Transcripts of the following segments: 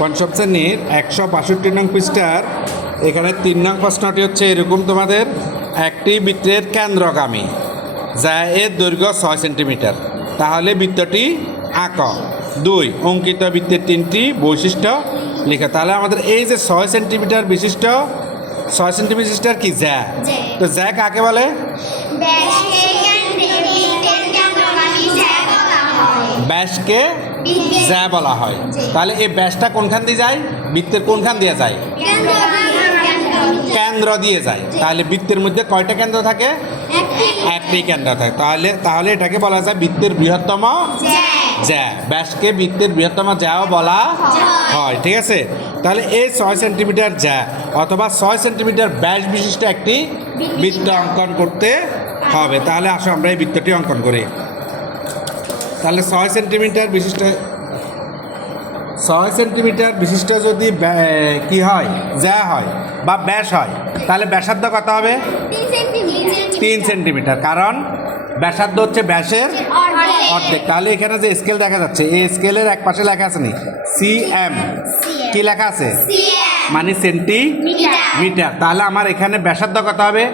পঞ্চম শ্রেণীর ১৬২ নং পৃষ্ঠার এখানে ৩ নং প্রশ্নটি হচ্ছে এরকম তোমাদের, একটি বৃত্তের কেন্দ্রগামী যা এর দৈর্ঘ্য ৬ সেন্টিমিটার, তাহলে বৃত্তটি আঁক। ২ অঙ্কিত বৃত্তের ৩টি বৈশিষ্ট্য লেখা। তাহলে আমাদের এই যে ৬ সেন্টিমিটার বিশিষ্ট ৬ সেন্টিমিটার কি জ্যা, তো জ্যা কাকে বলে? ব্যাসকে জ্যা বলা হয়। তাহলে এই ব্যাসটা কোনখান দিয়ে যায়? বৃত্তের কোনখান দিয়ে যায়? কেন্দ্র দিয়ে যায়। তাহলে বৃত্তের মধ্যে কয়টা কেন্দ্র থাকে? একটি কেন্দ্র থাকে। তাহলে এটাকে বলা যায় বৃত্তের বৃহত্তম জ্যা। ব্যাসকে বৃত্তের বৃহত্তম জ্যাও বলা হয়। ঠিক আছে, তাহলে এই ৬ সেন্টিমিটার জ্যা অথবা ৬ সেন্টিমিটার ব্যাস বিশিষ্ট একটি বৃত্ত অঙ্কন করতে হবে। তাহলে আসো আমরা এই বৃত্তটি অঙ্কন করি। তাহলে ৬ সেন্টিমিটার বিশিষ্ট যদি কি হয়, জ্যা হয় বা ব্যাস হয়, তাহলে ব্যাসার্ধ কত হবে? ৩ সেন্টিমিটার, কারণ ব্যাসার্ধ হচ্ছে ব্যাসের অর্ধেক। তাহলে এখানে যে স্কেল দেখা যাচ্ছে, এই স্কেলের এক পাশে লেখা আছে নি সিএম, কি লেখা আছে? মানে সেন্টিমিটার। তাহলে আমার এখানে ব্যাসার্ধ কত হবে?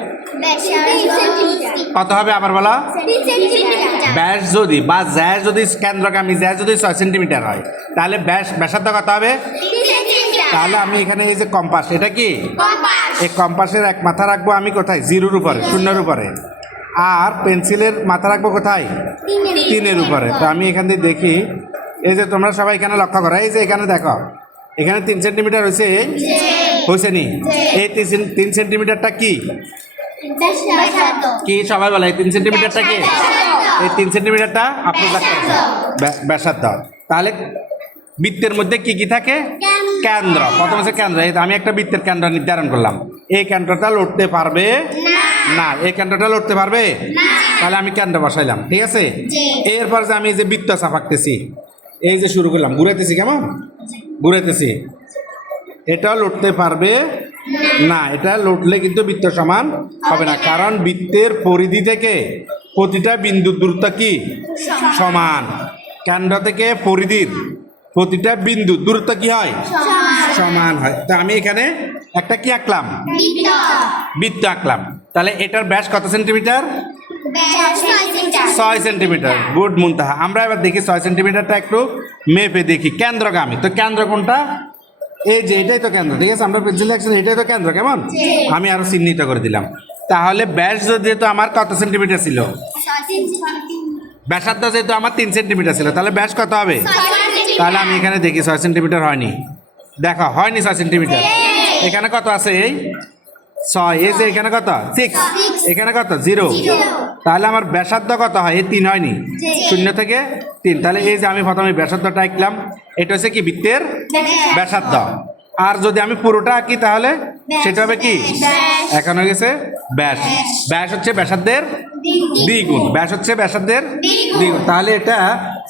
কত হবে আবার বলো? ব্যাস যদি বা জ্যা যদি কেন্দ্রগামী জ্যা যদি ৬ সেন্টিমিটার হয়, তাহলে ব্যাসার্ধ কত হবে? তাহলে আমি এখানে এই যে কম্পাস, এটা কি এই কম্পাসের এক মাথা রাখবো আমি কোথায়? 0-র উপরে, 0-র উপরে। আর পেন্সিলের মাথা রাখবো কোথায়? 3-এর উপরে। তো আমি এখান থেকে দেখি, এই যে তোমরা সবাই এখানে লক্ষ্য করো, এই যে এখানে দেখো, এখানে 3 সেন্টিমিটার হয়েছে নি? এই 3 সেন্টিমিটারটা কি কি সবাই বলে? এই 3 সেন্টিমিটারটা কি? এই 3 সেন্টিমিটারটা আপনার ব্যাসার্ধ। তাহলে বৃত্তের মধ্যে কি কি থাকে? কেন্দ্র। প্রথম হচ্ছে কেন্দ্র। আমি একটা বৃত্তের কেন্দ্র নির্ধারণ করলাম, এই কেন্দ্রটা লড়তে পারবে না, এই কেন্দ্রটা লড়তে পারবে, তাহলে আমি কেন্দ্র বসাইলাম। ঠিক আছে, এরপর যে আমি এই যে বৃত্ত চাপাকতেছি, এই যে শুরু করলাম, ঘুরাইতেছি, কেমন ঘুরাইতেছি, এটা লড়তে পারবে না, এটা লড়লে কিন্তু বৃত্ত সমান হবে না, কারণ বৃত্তের পরিধি থেকে প্রতিটা বিন্দুর দূরত্ব কি সমান। কেন্দ্র থেকে পরিধির প্রতিটা বিন্দু দূরত্ব কি হয়? সমান হয়। তা আমি এখানে একটা কি আঁকলাম? বৃত্ত আঁকলাম। তাহলে এটার ব্যাস কত সেন্টিমিটার? ৬ সেন্টিমিটার। গুড মুনতাহা। আমরা এবার দেখি ৬ সেন্টিমিটারটা একটু মেপে দেখি। কেন্দ্রগামী, তো কেন্দ্র কোনটা? এই যে এটাই তো কেন্দ্র। ঠিক আছে, আমরা পেন্সিল অ্যাকশন, এটাই তো কেন্দ্র। কেমন? আমি আরো চিহ্নিত করে দিলাম। তাহলে ব্যাস যেহেতু আমার কত সেন্টিমিটার ছিল, ব্যাসার্ধ যেহেতু আমার 3 সেন্টিমিটার ছিল, তাহলে ব্যাস কত হবে? তাহলে আমি এখানে দেখি ৬ সেন্টিমিটার হয়নি। দেখো হয়নি 6 সেন্টিমিটার। এখানে কত আছে? এই 6। এই যে এখানে কত? 6। এখানে কত? 0। তাহলে আমার ব্যাসার্ধ কত হয়? এই 3 হয়নি, 0 থেকে 3। তাহলে এই যে আমি প্রথমে ব্যাসার্ধটা আঁকলাম, এটা হচ্ছে কি বৃত্তের ব্যাসার্ধ। আর যদি আমি পুরোটা আঁকি তাহলে সেটা হবে কি? এখন হয়ে গেছে ব্যাস। ব্যাস হচ্ছে ব্যাসার্ধের দ্বিগুণ। ব্যাস হচ্ছে ব্যাসার্ধের দ্বিগুণ। তাহলে এটা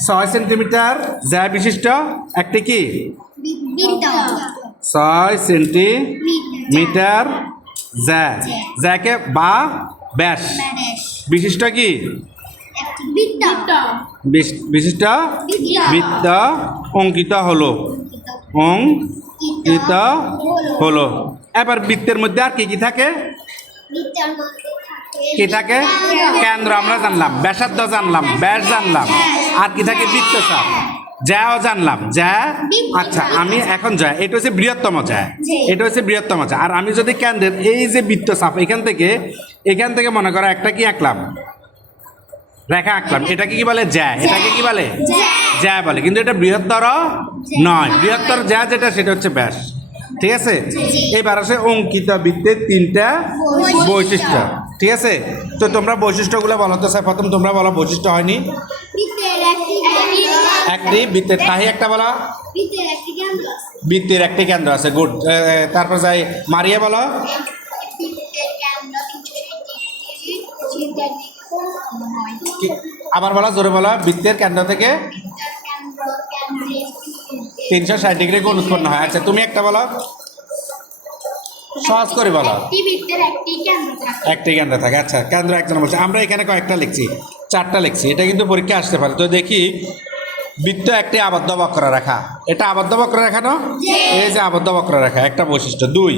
৬ সেন্টিমিটার জ্যা বিশিষ্ট একটি কি ৬ সেন্টিমিটার জ্যাকে বা ব্যাস বিশিষ্ট কি বিশিষ্ট বৃত্ত অঙ্কিত হলো। এবার বৃত্তের মধ্যে আর কি কি থাকে? কি থাকে? কেন্দ্র আমরা জানলাম, ব্যাসার্ধ জানলাম, ব্যাস জানলাম, আর কি থাকে? বৃত্তচাপ, জ্যাও জানলাম, জ্যা। আচ্ছা, আমি এখন জ্যা, এটা হচ্ছে বৃহত্তম জ্যা, এটা হচ্ছে বৃহত্তম জ্যা। আর আমি যদি কেন্দ্রের এই যে বৃত্তচাপ, এখান থেকে মনে করো একটা কি আঁকলাম, রেখা আঁকলাম, এটাকে কি বলে? জ্যা। এটাকে কি বলে? জ্যা বলে। কিন্তু এটা বৃহত্তর নয়। বৃহত্তর জ্যা যেটা, সেটা হচ্ছে ব্যাস। ঠিক আছে, এবার আসে অঙ্কিত বৃত্তের 3টা বৈশিষ্ট্য। ঠিক আছে, তো তোমরা বৈশিষ্ট্যগুলো বলো তো স্যার। প্রথম তোমরা বলো বৈশিষ্ট্য হয়নি। একটি বৃত্তের তাহি একটা বলো, বৃত্তের একটি কেন্দ্র আছে। গুড। তারপর যাই মারিয়া বলো। আবার বলো, জোরে বলো। বৃত্তের কেন্দ্র থেকে 360 ডিগ্রি কোণ উৎপন্ন হয়। আচ্ছা, তুমি একটা বলো, সহজ করে বলো। একটি কেন্দ্র থাকে। আচ্ছা, কেন্দ্র একজন বলছে। আমরা এখানে কয়েকটা লিখছি, 4টা লিখছি। এটা কিন্তু পরীক্ষা আসতে পারে। তো দেখি বৃত্ত একটি আবদ্ধ বক্ররেখা। এটা আবদ্ধ বক্ররেখা না? এই যে আবদ্ধ বক্ররেখা একটা বৈশিষ্ট্য। 2,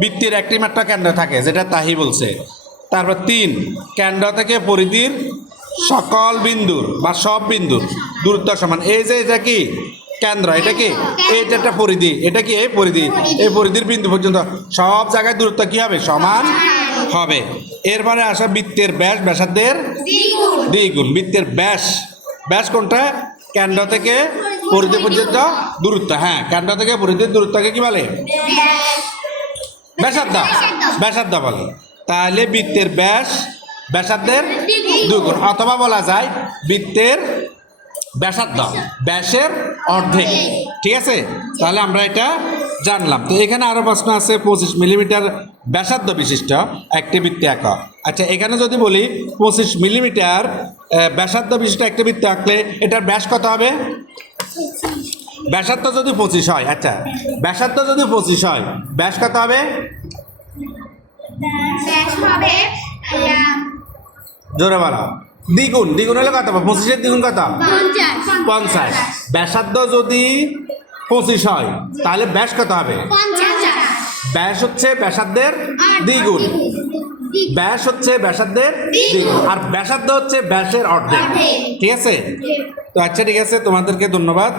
বৃত্তের একটি মাত্র কেন্দ্র থাকে, যেটা তাহি বলছে। তারপর 3, কেন্দ্র থেকে পরিধির সকল বিন্দুর বা সব বিন্দুর দূরত্ব সমান। এই যে এটা কি কেন্দ্র, এটা কি এটা একটা পরিধি, এটা কি এই পরিধি, এই পরিধির বিন্দু পর্যন্ত সব জায়গায় দূরত্ব কি হবে? সমান হবে। এরপরে আসা বৃত্তের ব্যাস ব্যাসার্ধের দ্বিগুণ। বৃত্তের ব্যাস, ব্যাস কোনটা? কেন্দ্র থেকে পরিধি পর্যন্ত দূরত্ব। হ্যাঁ, কেন্দ্র থেকে পরিধির দূরত্বকে কি বলে? ব্যাসার্ধ। ব্যাসার্ধ বলে। তাহলে বৃত্তের ব্যাস ব্যাসার্ধের দ্বিগুণ, অথবা বলা যায় বৃত্তের ব্যাসার্ধ ব্যাসের অর্ধেক। ঠিক আছে, তাহলে আমরা এটা জানলাম। তো এখানে আরো প্রশ্ন আছে। 25 মিলিমিটার ব্যাসার্ধ বিশিষ্ট একটি বৃত্ত একক। আচ্ছা, এখানে যদি বলি 25 মিলিমিটার ব্যাসার্ধ বিশিষ্ট একটি বৃত্ত আঁকলে এটার ব্যাস কত হবে? ব্যাসার্ধ যদি 25 হয়, আচ্ছা ব্যাসার্ধ যদি 25 হয়, ব্যাস কত হবে? জোরে বলো। দ্বিগুণ। দ্বিগুণ হলে কত হবে? 25-এর দ্বিগুণ কত? 50। ব্যাসার্ধ যদি 25 হয়, তাহলে ব্যাস কত হবে? ব্যাস হচ্ছে ব্যাসার্ধের দ্বিগুণ। ব্যাস হচ্ছে ব্যাসার্ধের দ্বিগুণ, আর ব্যাসার্ধ হচ্ছে ব্যাসের অর্ধেক। ঠিক আছে? তো আচ্ছা, ঠিক আছে, তোমাদেরকে ধন্যবাদ।